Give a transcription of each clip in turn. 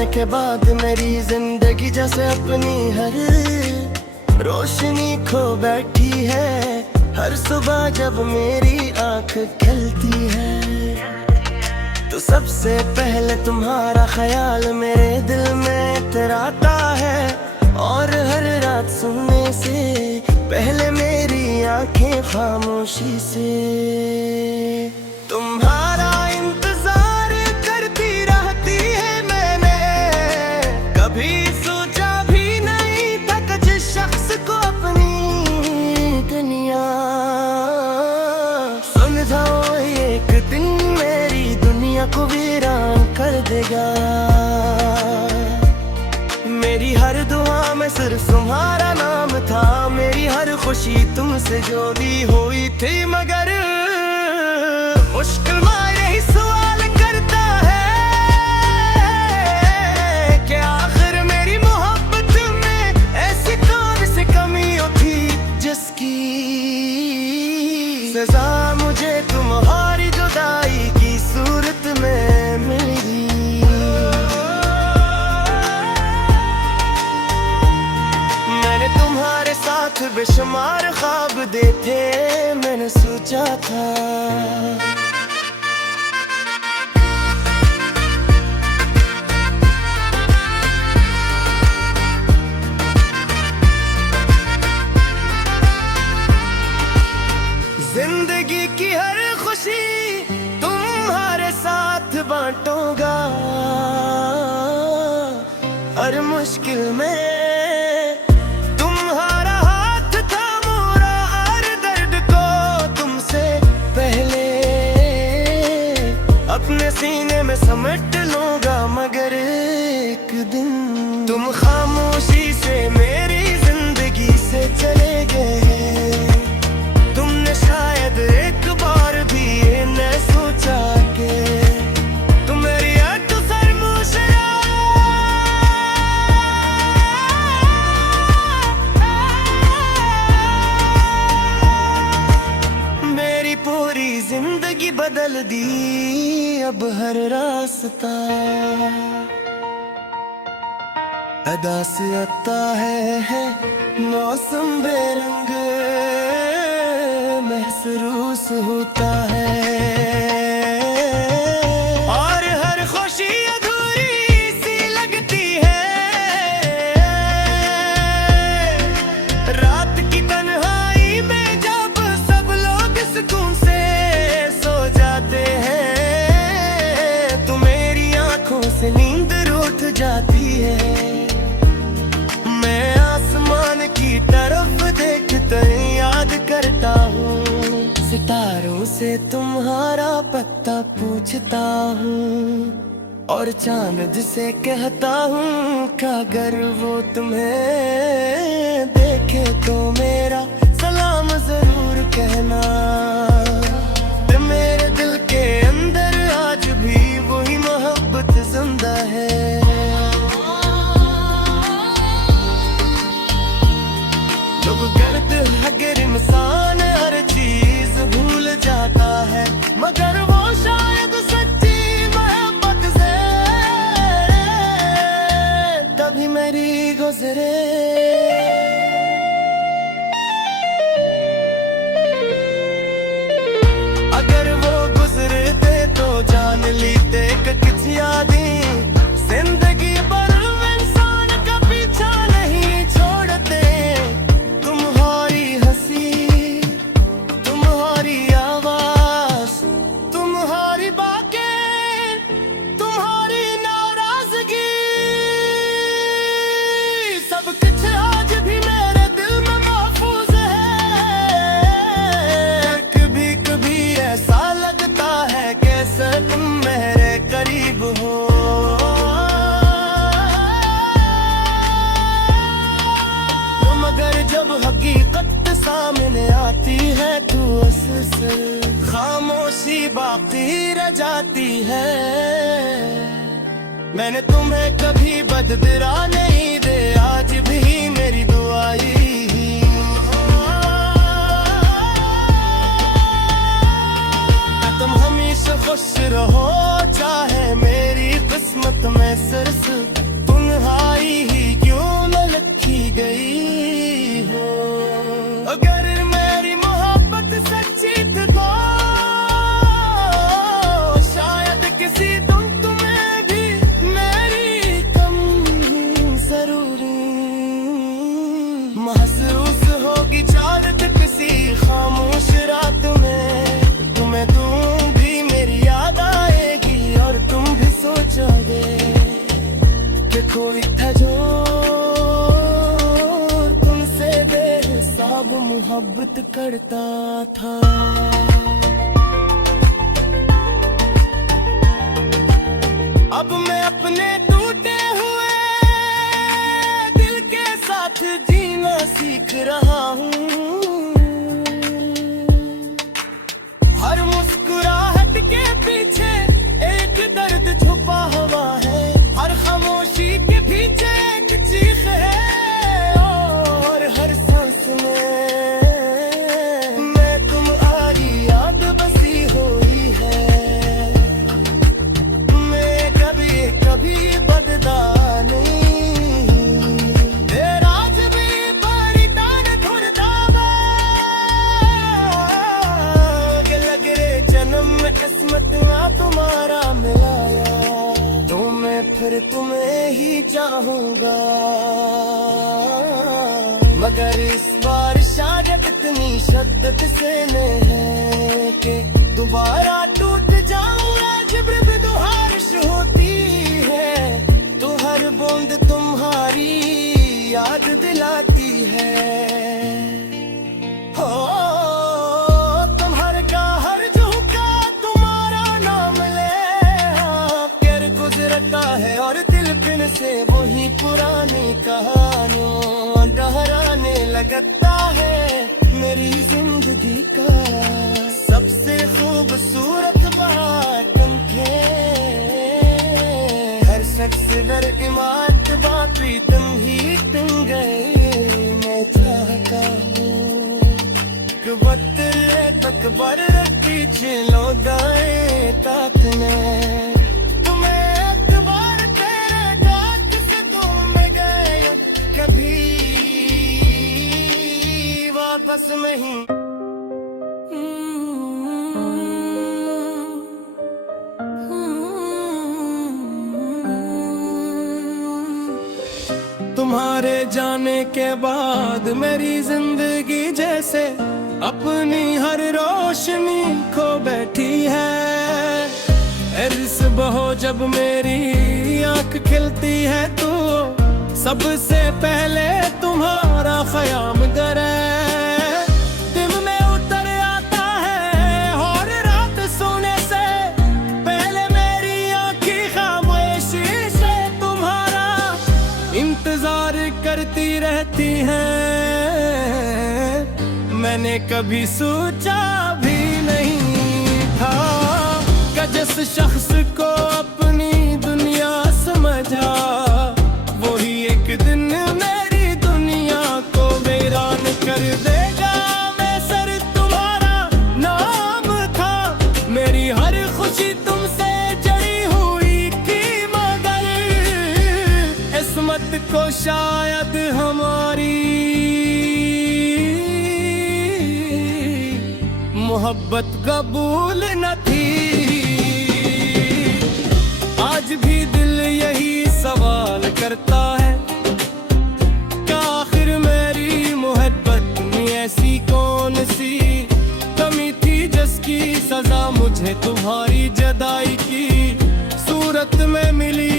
जाने के बाद मेरी जिंदगी जैसे अपनी हर रोशनी खो बैठी है। हर सुबह जब मेरी आंख खिलती है तो सबसे पहले तुम्हारा ख्याल मेरे दिल में इतराता है। और हर रात सोने से पहले मेरी आंखें खामोशी से तुम्हारा इंतजार करती रहती है। मैंने कभी सोचा भी नहीं था कि जिस शख्स को अपनी दुनिया समझा वो एक दिन मेरी दुनिया को वीरान कर देगा। मेरी हर दुआ में सिर्फ तुम्हारा नाम था, मेरी हर खुशी तुमसे जोड़ी हुई थी। मगर मुश्किल मारे ही सवाल करता है कि आखिर मेरी मोहब्बत में ऐसी कौन सी कमी थी जिसकी सजा मुझे तुम्हारी जुदाई की सूरत में मिली। मैंने तुम्हारे साथ बेशुमार ख्वाब देखे, मैंने सोचा था जिंदगी की हर खुशी तुम्हारे साथ बांटूंगा। हर मुश्किल में तुम्हारा हाथ थामूंगा, हर दर्द को तुमसे पहले अपने सीने में समेट लूंगा। मगर एक दिन तुम खामोशी से मेरी जिंदगी से चले गए। तुमने शायद एक बार भी ये न सोचा कि तुम मेरी आंख फरमोश मेरी पूरी जिंदगी बदल दी। अब हर रास्ता अदा से आता है मौसम बेरंग महसूस होता है। और हर खुशी अधूरी सी लगती है रात की तन्हाई में जब सब लोग सुकून से सो जाते हैं तो मेरी आंखों से नींद रूठ जाती है। मैं आसमान की तरफ देखते याद करता हूँ, सितारों से तुम्हारा पता पूछता हूँ और चांद से कहता हूँ कि अगर वो तुम्हें देखे तो मेरा सलाम जरूर कहना। मेरे दिल के अंदर आज भी वही मोहब्बत जिंदा है। लोग कहते हैं अगर इंसान हर चीज भूल जाता है, मगर वो शायद सच्ची मोहब्बत से तभी मेरी गुजरे। अगर वो गुजरते तो जान लेते कुछ यादें जिंदगी भर इंसान का पीछा नहीं छोड़ते। तुम्हारी हंसी, तुम्हारी आवाज, तुम्हारी बातें, तुम्हारी नाराजगी, सब कुछ आज भी मेरे दिल में महफूज है। कभी कभी ऐसा लगता है कैसे तुम मेरे करीब हो। मगर जब हकीकत सामने आती है तो खामोशी बाकी रह जाती है। मैंने तुम्हें कभी बददरा नहीं दे, आज भी मेरी दुआई तुम हमेशा खुश रहो, चाहे मेरी किस्मत में सिर्फ अगर मेरी मोहब्बत सच्ची थी तो शायद किसी दिन तुम्हें भी मेरी कम जरूरी महसूस होगी चाहत किसी खामोश रात में। तुम्हें तुम भी मेरी याद आएगी और तुम भी सोचोगे कि कोई था जो तुमसे बेहिसाब मोहब्बत करता था। अब मैं अपने टूटे हुए दिल के साथ जीना सीख रहा हूँ। हर मुस्कुराहट के पीछे एक दर्द छुपा हुआ है, हर खामोशी के पीछे एक चीख है और हर सांस में मैं तुम्हारी याद बसी हुई है। मैं कभी कभी बदला नहीं तेरा भी परितान थोड़ा लग रे जन्म में किस्मत में तुम्हारा मिलाया तो मैं फिर तुम्हें ही चाहूंगा। मगर इस बार शायद इतनी शिद्दत से नहीं है कि दोबारा टूट जाऊं। आज भी दुहारिश होती है तो हर बूंद तुम्हारी याद दिलाती है। हो तुम्हारे का हर झोंका तुम्हारा नाम ले कर गुजरता है और दिल फिर से वही पुरानी कहानियों दोहराने लगता है। मेरी जिंदगी का सबसे खूबसूरत बात हर शख्स दर इमारत बाकी तुम ही तुम गए। मैं चाहता हूँ कि बतले तक बर पीछे लो दाएं ताकने तुम्हें अखबार तेरे डाक से तुम गए कभी वापस नहीं। तुम्हारे जाने के बाद मेरी जिंदगी जैसे अपनी हर रोशनी खो बैठी है। इर्स बहो जब मेरी आंख खिलती है तो सबसे पहले तुम्हारा ख्याम करे दिल में उतर आता है। और रात सोने से पहले मेरी आंखें खामोशी से तुम्हारा इंतजार करती रहती हैं। मैंने कभी सोचा भी नहीं था कि जिस शख्स को अपनी दुनिया समझा वही एक दिन मेरी दुनिया को वीरान कर देगा। मैं सर तुम्हारा नाम था मेरी हर खुशी तुमसे जड़ी हुई थी मगर किस्मत को शायद हमारी मोहब्बत कबूल न थी। आज भी दिल यही सवाल करता है कि आखिर मेरी मोहब्बत में ऐसी कौन सी कमी थी जिसकी सजा मुझे तुम्हारी जुदाई की सूरत में मिली।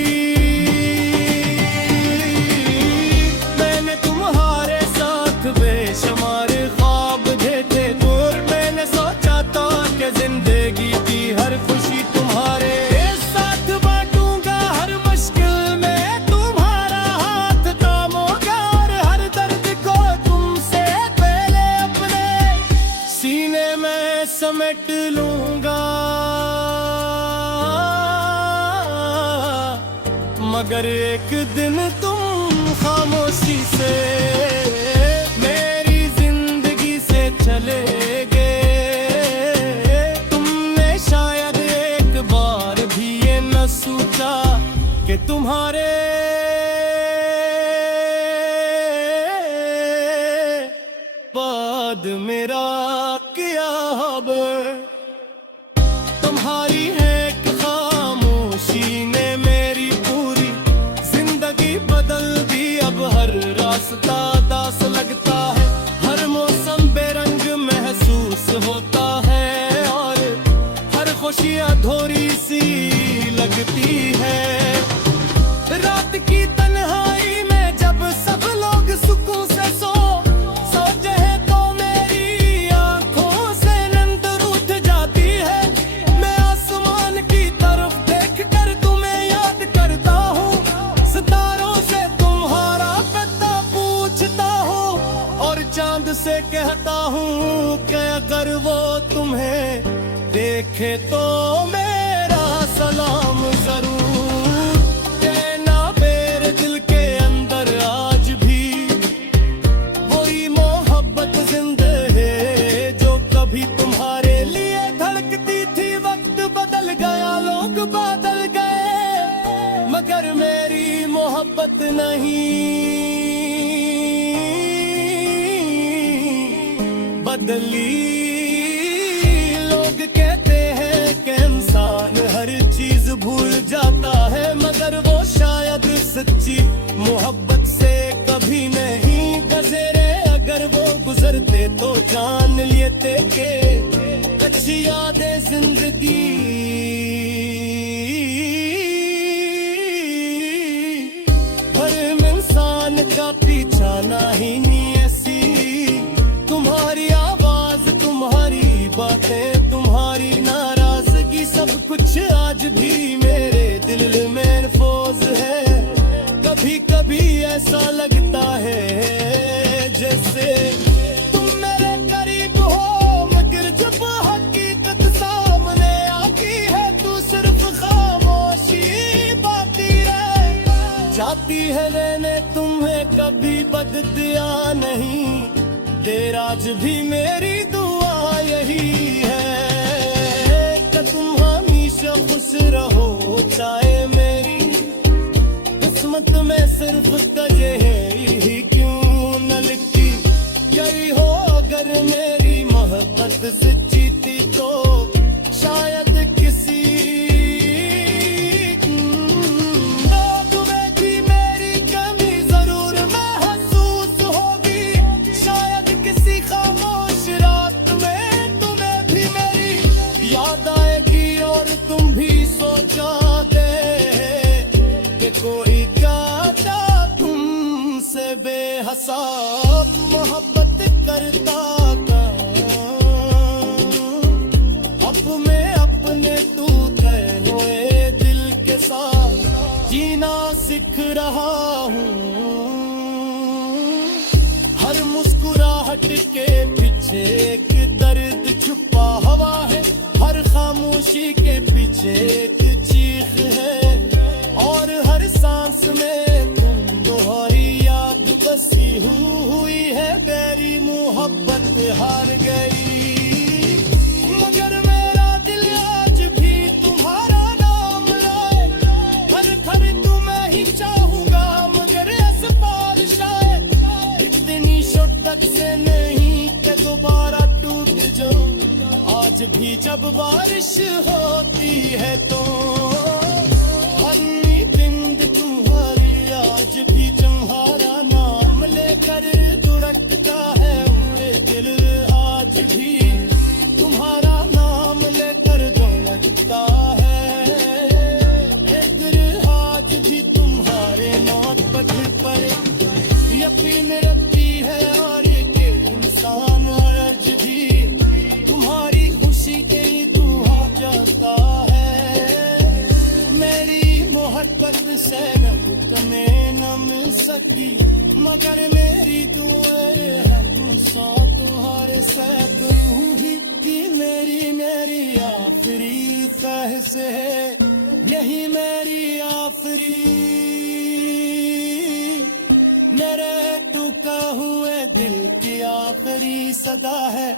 मैंने तुम्हारे साथ बेशुमार ख्वाब देखे दूर। मैंने सोचा था कि जिंदगी की हर खुशी तुम्हारे साथ बांटूंगा। हर मुश्किल में तुम्हारा हाथ थामूंगा और हर दर्द को तुमसे पहले अपने सीने में समेट लूंगा। मगर एक दिन तुम खामोशी से मेरी जिंदगी से चले गए। तुमने शायद एक बार भी ये न सोचा कि तुम्हारे बाद मेरा किया अब तुम्हारी एक खामोशी ने मेरी पूरी जिंदगी बदल दी। अब हर रास्ता दास लगता है, हर मौसम बेरंग महसूस होता है और हर खुशियाँ थोड़ी सी लगती है। रात की तन्हाई में जब सब लोग सुकून से सोते हैं तो मेरी आंखों से नींद उठ जाती है। मैं आसमान की तरफ देख कर तुम्हें याद करता हूँ, सितारों से तुम्हारा पता पूछता हूँ और चांद से कहता हूँ कि अगर वो तुम्हें देखे तो मेरा सलाम जरूर कहना। मेरे दिल के अंदर आज भी वही मोहब्बत जिंदा है जो कभी तुम्हारे लिए धड़कती थी। वक्त बदल गया, लोग बदल गए, मगर मेरी मोहब्बत नहीं बदली। लोग कहते हैं कि इंसान हर चीज भूल जाता है, मगर वो शायद सच्ची मोहब्बत से कभी नहीं गुजरे। अगर वो गुजरते तो जान लेते के अच्छी यादें जिंदगी हर इंसान का पीछा नहीं ऐसी। तुम्हारी आवाज, तुम्हारी बातें, तुम्हारी नाराजगी, सब कुछ आज भी मेरे दिल में महफूज है। कभी कभी ऐसा लगता है जैसे तुम मेरे करीब हो, मगर जब हकीकत सामने आती है तू सिर्फ खामोशी बाकी रह जाती है। मैंने तुम्हें कभी बददिया नहीं, देर आज भी मेरी दुआ यही है कि तुम हमेशा खुश रहो। चाहे मेरी किस्मत में सिर्फ कजहे ही क्यों न लिखी, यही हो अगर मेरी मोहब्बत सच्ची थी तो शायद किसी तुम्हें भी मेरी कमी जरूर महसूस होगी। शायद किसी खामोश रात में तुम्हें भी मेरी याद आएगी और तुम भी सोचा दे कि कोई कहता तुमसे बेहिसाब मोहब्बत करता का। अब मैं अपने तू होए दिल के साथ जीना सीख रहा हूँ। हर मुस्कुराहट के पीछे एक दर्द छुपा हुआ है, हर खामोशी के पीछे एक चीख है और हर सांस में तुम दोहरी याद बसी हुई है। मेरी मोहब्बत हार गई, मगर मेरा दिल आज भी तुम्हारा नाम लाए। हर तुम्हें ही चाहूंगा, मगर इस बार शायद इतनी शुद्दत से नहीं कि दोबारा टूट जाऊं। आज भी जब बारिश होती है तो हर नींद तुम्हारी आज भी तुम्हारा नाम लेकर धड़कता है। उड़े दिल आज भी तुम्हारा नाम लेकर धड़कता है। दिल आज भी तुम्हारे मोहब्बत पर यकीन रखती है और के इंसान आज भी तुम्हारी खुशी के तू आ जाता है। मेरी मोहब्बत से न तुम्हें न मिल सकी, मगर मेरी दुआएं है तुम सौ तुम्हारे साथ ही थी। मेरी आखिरी ख्वाहिश है, यही मेरी आखिरी मेरे टूटा हुए दिल की आखिरी सदा है।